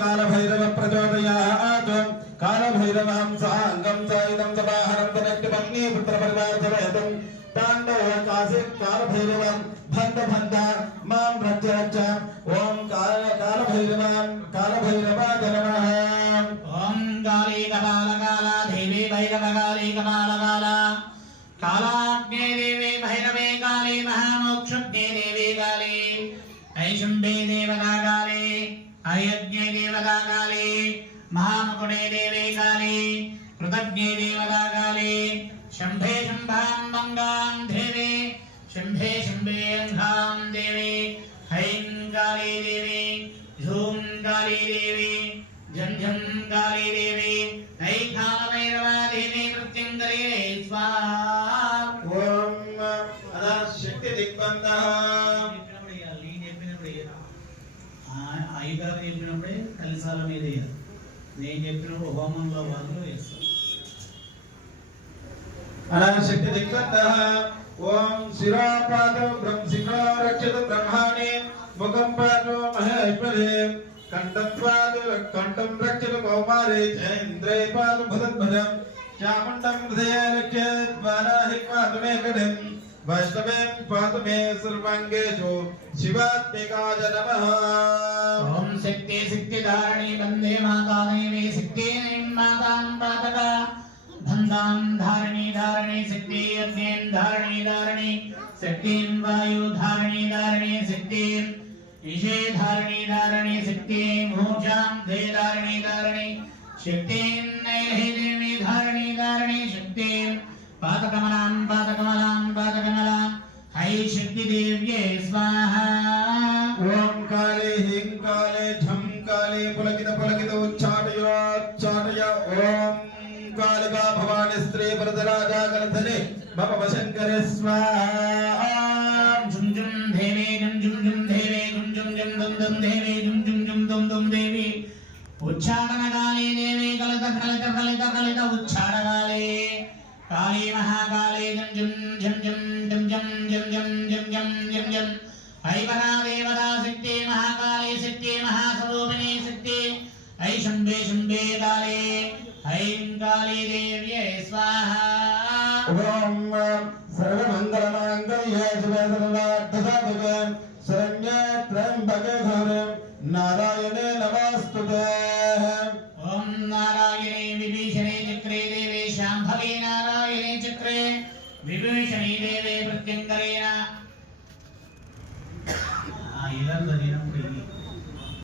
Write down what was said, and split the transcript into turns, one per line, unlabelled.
कालभैरव प्रचोदयात् कालभैरवं साङ्गं च इदं सभाहरन्तनक्तिपत्नी पुत्रपरिवारसमेतं ताण्डव काशित् कालभैरवं भन्द भन्द माँ रक्ष रक्ष ॐ काल कालभैरवान्। कालभैरवाय नमः।
ॐ काली कपालकाला देवी भैरवकाली कपालकाला कालाग्ने देवी भैरवे काली महामोक्षज्ञे देवी काली। ऐशुम्बे देवदागाले अयज्ञे देवदागाले, महामुकुटे देवे काले कृतज्ञे देवदागाले, शम्भे शम्भां मङ्गां देवे, शम्भे शम्भे अङ्घां देवे, हैं काले देवे झूं काले देवे झंझं काले देवे ऐखालभैरवा देवे कृत्यं करे स्वाहा।
ॐ अदा शक्तिदिग्बन्धः।
అయ్యగారు చెప్పినప్పుడే కలిసాల మీద నేను చెప్పిన హోమంలో వాళ్ళు వేస్తాం
ముఖం పాదో మహేశ్వరే. కంఠం పాదు కంఠం రక్షత కౌమారే. చంద్రే పాదు చాముండం హృదయ రక్ష ద్వారాహి పాదమేకడం वैष्णवें पातु मे सर्वाङ्गेषु शिवात्मिकाय नमः।
ॐ शक्ति शक्तिधारणे वंदे माता नैवे शक्तिं मातां पातक। धन्दां धारणी धारणी शक्ति यज्ञं धारणी धारणी, शक्तिं वायु धारणी धारणे, शक्तिं विषे धारणी धारणे, शक्तिं मूर्छां धे धारणी धारणे, शक्तिं नैर्हि देवी धारणी धारणे, शक्तिं पातकमना
काले ह्रीं काले झं काले पुलकित पुलकित उच्चाटयोच्चाटय ॐ कालिका भवान, स्त्री वरदरा जागर्धने भव वशङ्कर स्वाहा।
झुञ्झुं देवी झुञ्झुं झुं देवी झुञ्झुं झुं दुं दुं देवी झुञ्झुं झुं दुं दुं देवी उच्चाटनकाले देवी कलित कलित कलित कलित उच्चाटकाले काली महाकाले झुं झुं झुं झुं झुं झुं झुं झुं झुं झुं झुं ऐ महादेवता शक्ति महाकाली शक्ति महास्वरूपिणी शक्ति ऐ शुम्भे शुम्भे काले ऐं काली देव्यै स्वाहा
ॐ सर्वमङ्गलमाङ्गल्ये शिवे सर्वार्थसाधके शरण्ये त्र्यम्बके गौरे नारायणे नमस्तुते
ॐ नारायणे विभीषणे चक्रे देवे शाम्भवे नारायणे चक्रे विभीषणे देवे